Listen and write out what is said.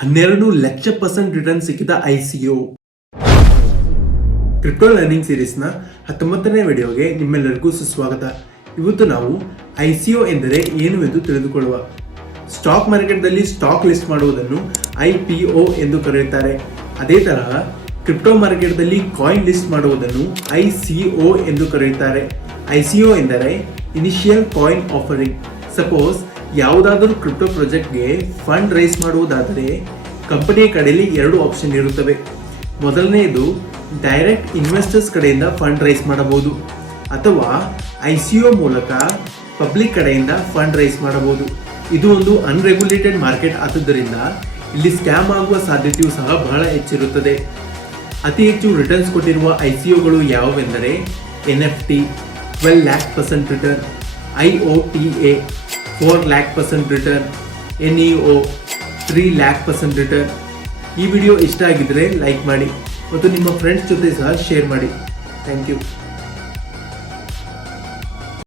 12 lakh% return ಸಿಕ್ಕಿದ ICO. Crypto learning ಸೀರೀಸ್ನ 19ನೇ ವಿಡಿಯೋಗೆ ನಿಮ್ಮೆಲ್ಲರಿಗೂ ಸುಸ್ವಾಗತ. ಇವತ್ತು ನಾವು ICO ಎಂದರೆ ಏನು ಎಂದು ತಿಳಿದುಕೊಳ್ಳುವ. ಸ್ಟಾಕ್ ಮಾರ್ಕೆಟ್ನಲ್ಲಿ ಸ್ಟಾಕ್ ಲಿಸ್ಟ್ ಮಾಡುವುದನ್ನು IPO ಎಂದು ಕರೆಯುತ್ತಾರೆ. ಅದೇ ತರಹ ಕ್ರಿಪ್ಟೋ ಮಾರ್ಕೆಟ್ನಲ್ಲಿ ಕಾಯಿನ್ ಲಿಸ್ಟ್ ಮಾಡುವುದನ್ನು ICO ಎಂದು ಕರೆಯುತ್ತಾರೆ. ICO ಎಂದರೆ ಇನಿಷಿಯಲ್ ಕಾಯಿನ್ ಆಫರಿಂಗ್. ಸಪೋಸ್ ಯಾವುದಾದರೂ ಕ್ರಿಪ್ಟೋ ಪ್ರಾಜೆಕ್ಟ್ಗೆ ಫಂಡ್ ರೈಸ್ ಮಾಡುವುದಾದರೆ ಕಂಪನಿಯ ಕಡೆಯಲ್ಲಿ 2 ಆಪ್ಷನ್ ಇರುತ್ತವೆ. ಮೊದಲನೆಯದು ಡೈರೆಕ್ಟ್ ಇನ್ವೆಸ್ಟರ್ಸ್ ಕಡೆಯಿಂದ ಫಂಡ್ ರೈಸ್ ಮಾಡಬಹುದು, ಅಥವಾ ICO ಮೂಲಕ ಪಬ್ಲಿಕ್ ಕಡೆಯಿಂದ ಫಂಡ್ ರೈಸ್ ಮಾಡಬಹುದು. ಇದು ಒಂದು ಅನ್ರೆಗ್ಯುಲೇಟೆಡ್ ಮಾರ್ಕೆಟ್ ಆದುದರಿಂದ ಇಲ್ಲಿ ಸ್ಕ್ಯಾಮ್ ಆಗುವ ಸಾಧ್ಯತೆಯೂ ಸಹ ಬಹಳ ಹೆಚ್ಚಿರುತ್ತದೆ. ಅತಿ ಹೆಚ್ಚು ರಿಟರ್ನ್ಸ್ ಕೊಟ್ಟಿರುವ ICOಗಳು ಯಾವುವೆಂದರೆ NFT 12 lakh% return, IOTA 4 lakh% return, NEO 3 lakh% return. ಈ ವಿಡಿಯೋ ಇಷ್ಟ ಆಗಿದ್ರೆ ಲೈಕ್ ಮಾಡಿ ಮತ್ತು ನಿಮ್ಮ ಫ್ರೆಂಡ್ಸ್ ಜೊತೆ ಸಹ ಶೇರ್ ಮಾಡಿ. Thank you.